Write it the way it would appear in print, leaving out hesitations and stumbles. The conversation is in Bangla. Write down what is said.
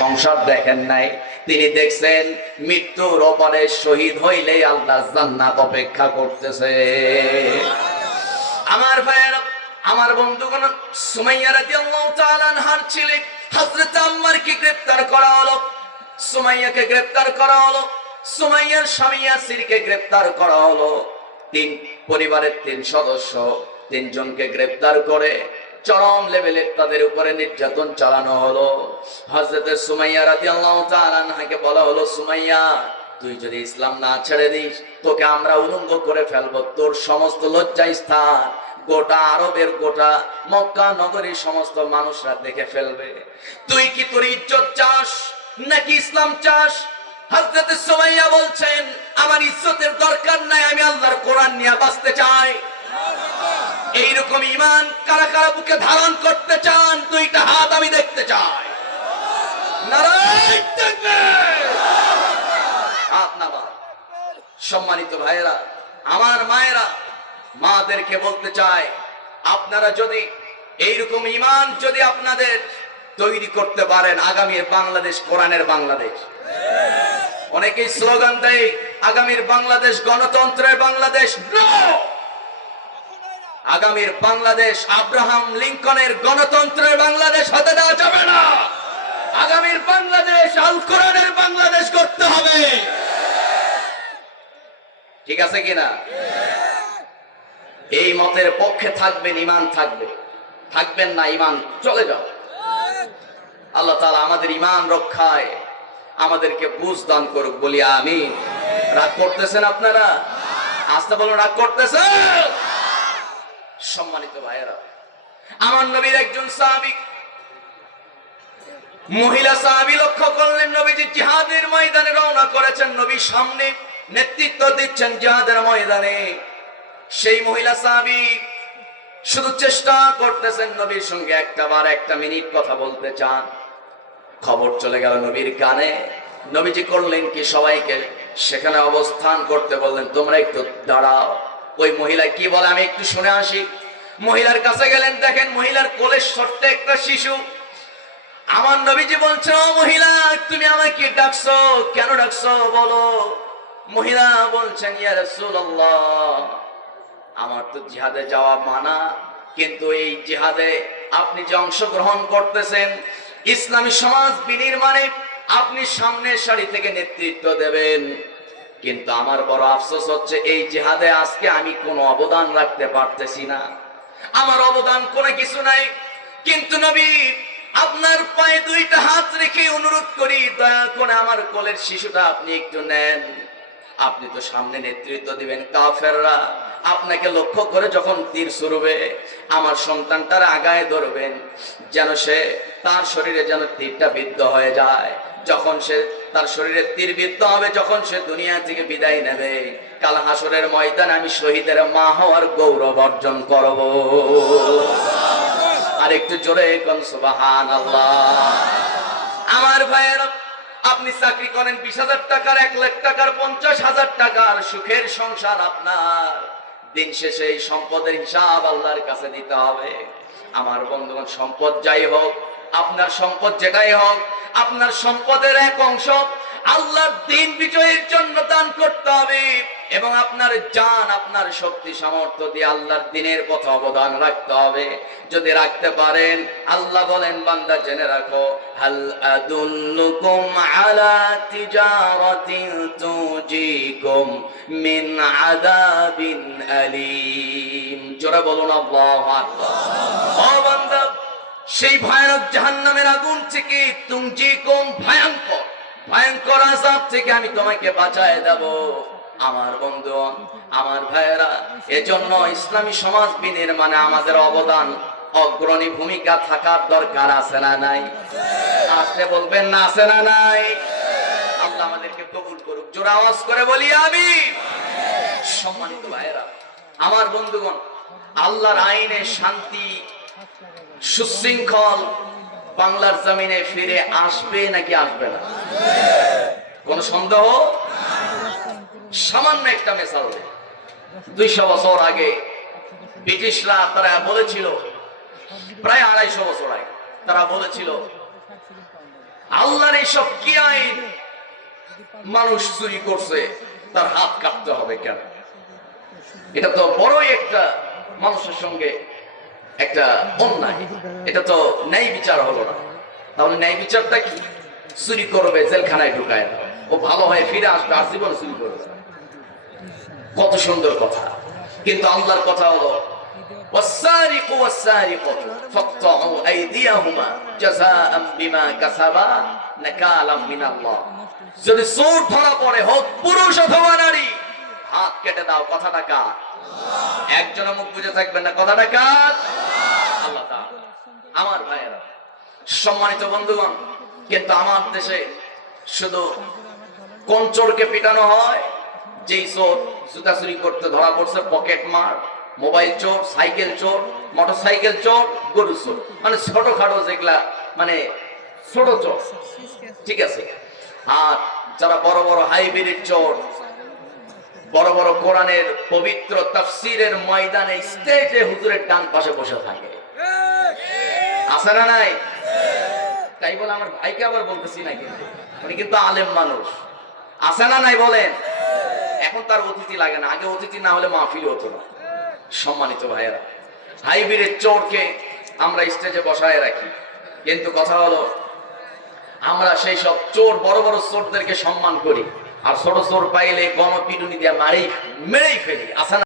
সংসার দেখেন নাই, তিনি দেখছেন মৃত্যুর ওপারে শহীদ হইলে আল্লাহ জান্নাত অপেক্ষা করতেছে। আমার ভাইয়েরা, আমার বন্ধুগণ, সুমাইয়া রাদিয়াল্লাহু তাআলা আনহার ছেলে হযরত আম্মারকে গ্রেফতার করা হলো, সুমাইয়াকে গ্রেফতার করা হলো, সুমাইয়ার স্বামী ইয়াসিরকে গ্রেফতার করা হলো। পরিবারের 3 সদস্য 3 জনকে গ্রেফতার করে চরম লেভেলের তাদের উপরে নির্যাতন চালানো হলো। হযরত সুমাইয়া রাদিয়াল্লাহু তাআলা আনহাকে বলা হলো, সুমাইয়া তুই যদি ইসলাম না ছেড়ে দিস তোকে আমরা উলঙ্গ করে ফেলবো, তোর সমস্ত লজ্জা স্থান গোটা আরবের, গোটা মক্কা নগরীর সমস্ত মানুষরা দেখে ফেলবে। তুই কি তোর ইজ্জত চাস নাকি ইসলাম চাস? হযরত সুমাইয়া বলছেন, আমার ইজ্জতের দরকার নাই, আমি আল্লাহর কোরআন নিয়ে বাঁচতে চাই। এইরকম ঈমান কারা কারা বুকে ধারণ করতে চান? 2টা হাত আমি দেখতে চাই। নারায়ে তাকবীর। হাত নামান। সম্মানিত ভাইয়েরা, আমার মায়েরা, মাদেরকে বলতে চাই, আপনারা যদি এইরকম ঈমান যদি আপনাদের তৈরি করতে পারেন, আগামীর বাংলাদেশ কোরআনের বাংলাদেশ। অনেকেই স্লোগান দেয় আগামীর বাংলাদেশ গণতন্ত্রের বাংলাদেশ। আগামীর বাংলাদেশ আব্রাহাম লিঙ্কনের গণতন্ত্রের বাংলাদেশ হতে দেওয়া যাবে না। আগামীর বাংলাদেশ আল কোরআনের বাংলাদেশ করতে হবে। ঠিক আছে কিনা? এই মতের পক্ষে থাকবেন, ঈমান থাকবে, থাকবেন না ঈমান চলে যাও। আল্লাহ তাআলা আমাদের ঈমান রক্ষায় আমাদেরকে বুঝ দান করুক, বলি আমিন। রাগ করতেছেন আপনারা? আস্তে বলুন, রাগ করতেছেন? সম্মানিত ভাইয়েরা, আমার নবীর একজন সাহাবী, মহিলা সাহাবী লক্ষ্য করলেন, নবীজি জিহাদের ময়দানে রওনা করেছেন, নবী সামনে নেতৃত্ব দিচ্ছেন জিহাদের ময়দানে। সেই মহিলা সাহাবী শুধু চেষ্টা করতেছেন নবীর সঙ্গে একটা মিনিট কথা বলতে চান। খবর চলে গেল নবীর কানে। নবীজি করলেন কি, সবাইকে সেখানে অবস্থান করতে বললেন, তোমরা একটু দাঁড়াও। ওই মহিলা কি বলে আমি একটু শুনে আসি। মহিলার কাছে গেলেন, দেখেন মহিলার কোলে ছোট্ট একটা শিশু। আমার নবীজি বলছেন, ও মহিলা, তুমি আমাকে ডাকছো কেন? ডাকছো বলো। মহিলা বলছেন, ইয়া রাসূলুল্লাহ, আমার তো জিহাদে যাওয়া মানা, কিন্তু এই জিহাদে আপনি যে অংশগ্রহণ করতেছেন, ইসলামী সমাজ বিনির্মাণে আপনি সামনের সারি থেকে নেতৃত্ব দেবেন, কিন্তু আমার বড় আফসোস হচ্ছে এই জিহাদে আজকে আমি কোনো অবদান রাখতে পারতেছি না, আমার অবদান কোনো কিছু নাই। কিন্তু নবী, আপনার পায়ে 2টা হাত রেখে অনুরোধ করি, দয়া করে আমার কোলের শিশুটা আপনি একটু নেন। আপনি তো সামনে নেতৃত্ব দিবেন, কাফেররা আপনাকে লক্ষ্য করে যখন তীর ছুড়বে, আমার সন্তানটার আগায় ধরবেন, যেন সে তার শরীরে যেন তীরটা বিদ্ধ হয়ে যায়। যখন সে তার শরীরে তীর বিদ্ধ হবে, যখন সে দুনিয়া থেকে বিদায় নেবে, কাল হাসরের ময়দানে আমি শহীদের মা হওয়ার গৌরব অর্জন করব। আর একটু জোরে কোন সুবহানাল্লাহ। আমার ভাইয়েরা, আপনি চাকরি করেন 20,000 টাকার, 1 লাখ টাকার, 50,000 টাকার সুখের সংসার আপনার, দিন শেষে এই সম্পদের হিসাব আল্লাহর কাছে দিতে হবে। আমার বন্ধুগণ, সম্পদ যাই হোক, আপনার সম্পদ যেটাই হোক, আপনার সম্পদের এক অংশ আল্লাহর দ্বীন বিজয়ের জন্য দান করতে হবে, এবং আপনার জান, আপনার শক্তি সামর্থ্য দিয়ে আল্লাহর দ্বীনের পথে অবদান রাখতে হবে। যদি রাখতে পারেন, আল্লাহ বলেন, বান্দা জেনে রাখো, হাল আদুল্লুকুম আলা তিজারাতিন তুজিকুম মিন আযাবিন আলীম। জোরে বলুন আল্লাহু আকবার। ও বান্দা, সেই ভয়ানক জাহান্নামের আগুন থেকে, তুজিকুম ভয়ঙ্কর আযাব থেকে আমি তোমাকে বাঁচায় দেব। আমার বন্ধু, আমার ভাইয়েরা, এজন্য ইসলামী সমাজ বিনির্মাণে আমাদের অবদান, অগ্রণী ভূমিকা থাকার দরকার আছে না নাই? আসলে বলবেন না, আছে না নাই? আল্লাহ আমাদেরকে কবুল করুক। জোরে আওয়াজ করে বলি আমিন। সম্মানিত ভাইয়েরা, আমার বন্ধুগণ, আল্লাহর আইনে শান্তি সুশৃঙ্খল বাংলার জমিনে ফিরে আসবে নাকি আসবে না? কোন সন্দেহ? সামান্য একটা মিসাল দেই। 200 বছর আগে ব্রিটিশরা তারা বলেছিল, প্রায় 250 বছর আগে তারা বলেছিল, আল্লাহর এইসব কি আইন? মানুষ চুরি করছে, তার হাত কাটতে হবে কেন? এটা তো বড়ই একটা মানুষের সঙ্গে একটা অন্যায়। এটা তো ন্যায় বিচার হলো না। তাহলে ন্যায় বিচারটা কি? চুরি করবে, জেলখানায় ঢুকায় দাও, ও ভালো হয়ে ফিরে আসবে, আর জীবন চুরি করবে। কত সুন্দর কথা। কিন্তু আল্লাহর কথা হলো والسارق والسارقة فاقطعوا أيديهما جزاء بما كسبا نكالا من الله। যদি চোর ধরা পড়ে, হোক পুরুষ অথবা নারী, হাত কেটে দাও। কথাটা কার? একজনের মুখ বুঝে থাকবেন না, কথাটা কার? আল্লাহ তাআলা। আমার ভাইয়েরা, সম্মানিত বন্ধুগণ, কিন্তু আমার দেশে শুধু কোন চোরকে পিটানো হয়? যেই চোর জুতা চুরি করতে ধরা পড়ছে, পকেট মার, মোবাইল চোর, সাইকেল চোর, মোটরসাইকেল চোর, গরু চোর, মানে ছোটখাটো যেগুলা, মানে ছোট চোর, ঠিক আছে। আর যারা বড় বড় হাইব্রিড চোর, বড় বড় কোরআনের পবিত্র তাফসীরের ময়দানে স্টেজে হুজুরের ডান পাশে বসে থাকে, আছে না নাই? তাই বলে আমার ভাইকে আবার বলতেছি না, কিন্তু উনি কিন্তু আলেম মানুষ, আছে না নাই বলেন? এখন তার অতিথি লাগে না, আগে অতিথি না হলে মাহফিল হতো না। সম্মানিত ভাইয়েরা, হাইব্রিড চোরকে আমরা স্টেজে বসায় রাখি, কিন্তু কথা হলো আমরা সেই সব চোর, বড় বড় চোরদেরকে সম্মান করি, আর ছোট চোর পাইলে গণপিটুনি দিয়ে মেরেই ফেলি, আছে না?